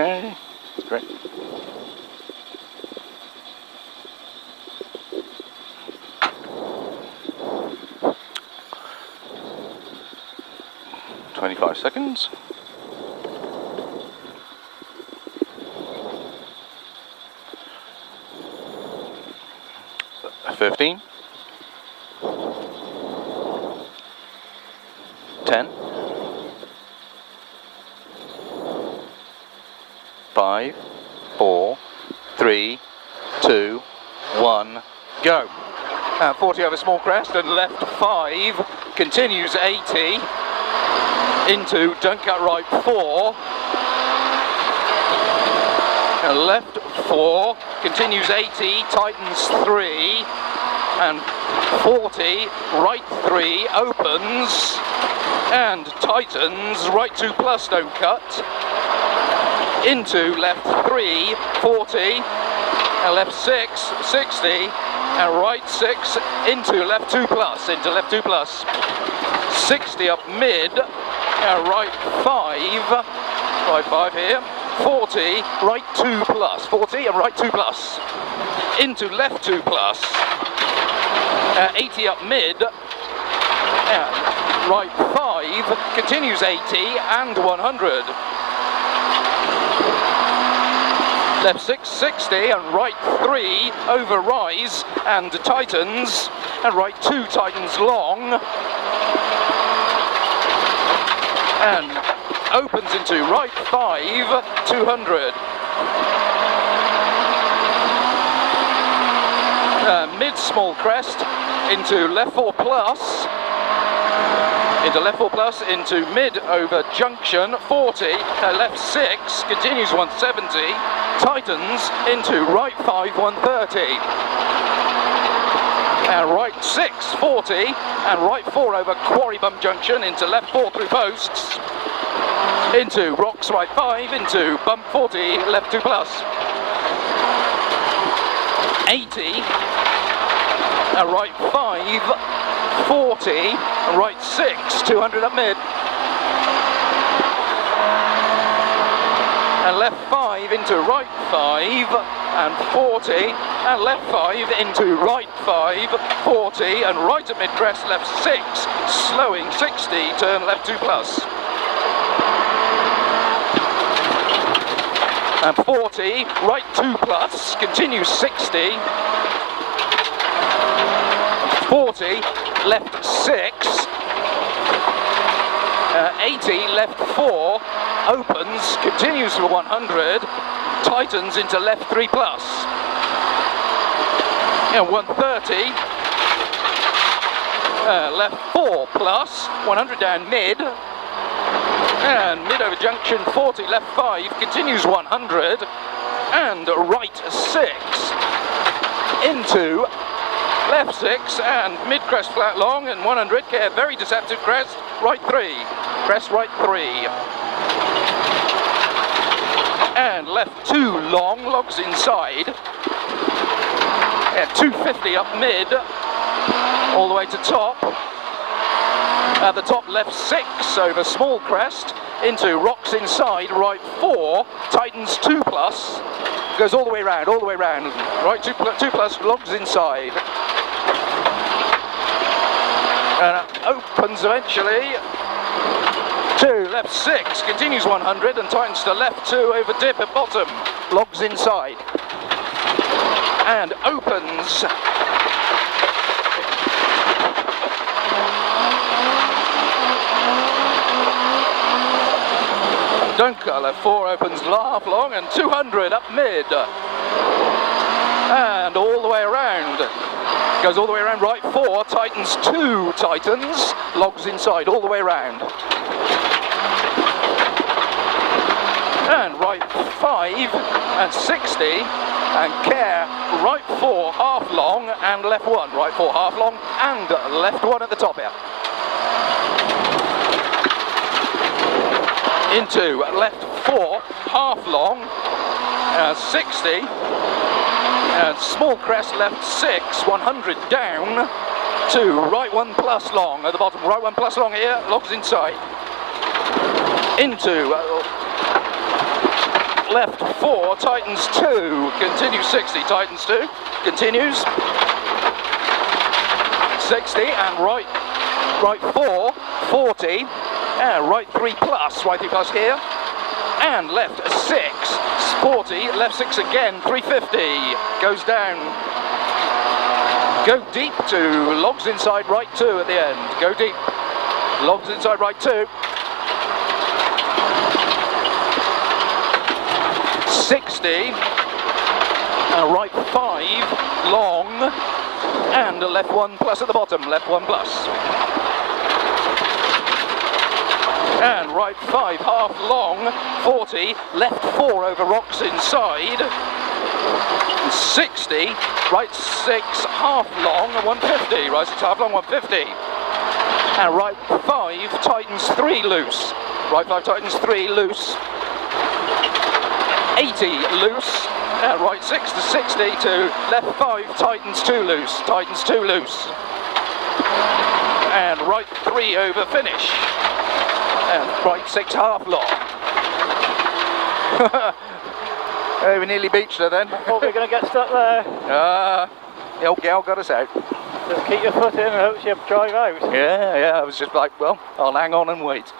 Okay, great. "25 seconds. "15. 10. 5, 4, 3, 2, 1, go. 40 over small crest and left 5, continues 80, into don't cut right 4, and left 4, continues 80, tightens 3, and 40, right 3, opens, and tightens, right 2 plus, don't cut, into left 3, 40, and left 6, 60, and right 6, into left 2 plus, 60 up mid, and right 5 here, 40, right 2 plus, 40 and right 2 plus, into left 2 plus, 80 up mid, and right 5, continues 80 and 100. Left 6, 60 and right 3 over rise and tightens, and right 2 tightens long, and opens into right 5, 200. Mid small crest into left 4 plus, into mid over junction 40, left 6, continues 170, tightens into right 5, 130. And right 6, 40, and right 4 over quarry bump junction into left 4 through posts, into rocks right 5, into bump 40, left 2 plus. 80, and right 5, 40, and right 6, 200 up mid. And left 5 into right 5, and 40, and left 5 into right 5, 40, and right at mid crest, left 6, slowing 60, turn left 2 plus. And 40, right 2 plus, continues 60, 40, left 6, 80, left 4, opens, continues for 100, tightens into left 3 plus, and 130, left 4 plus, 100 down mid, and mid over junction 40, left 5, continues 100, and right 6, into left 6, and mid crest flat long, and 100, care, very deceptive crest, right 3, crest right 3. And left 2 long, logs inside, and 250 up mid, all the way to top. At the top, left 6 over small crest, into rocks inside, right 4, tightens 2 plus, goes all the way round, right 2 plus, logs inside. And opens eventually to left 6, continues 100 and tightens to left 2 over dip at bottom, logs inside, and opens. Don't cut left 4, opens half long and 200 up mid, and all the way around. Goes all the way around, right 4, tightens 2, tightens, logs inside, all the way around. And right 5, and 60, and care, right 4, half long, and left 1, right 4, half long, and left 1 at the top here. Into left 4, half long, 60, and small crest left 6, 100 down to right 1 plus long at the bottom, right 1 plus long here, logs inside. Into left 4, tightens 2, continues 60, tightens 2, continues 60, and right 4, 40, and right 3 plus, right 3 plus here, and left 6, 40, left 6 again, 350, goes down, go deep to, logs inside right 2 at the end, go deep, logs inside right 2, 60, and right 5, long, and left 1 plus at the bottom, left 1 plus. And right 5, half long, 40, left 4 over rocks inside, 60, right 6, half long, 150, right 6, half long, 150. And right 5, tightens 3 loose, right 5 tightens 3 loose, 80 loose, and right 6 to 60 to left 5, tightens 2 loose, tightens 2 loose, and right 3 over finish, and right 6 half long. Hey, we nearly beached her then. I thought we were going to get stuck there. The old gal got us out. Just keep your foot in and hope she'll drive out. Yeah, I was just like, well, I'll hang on and wait.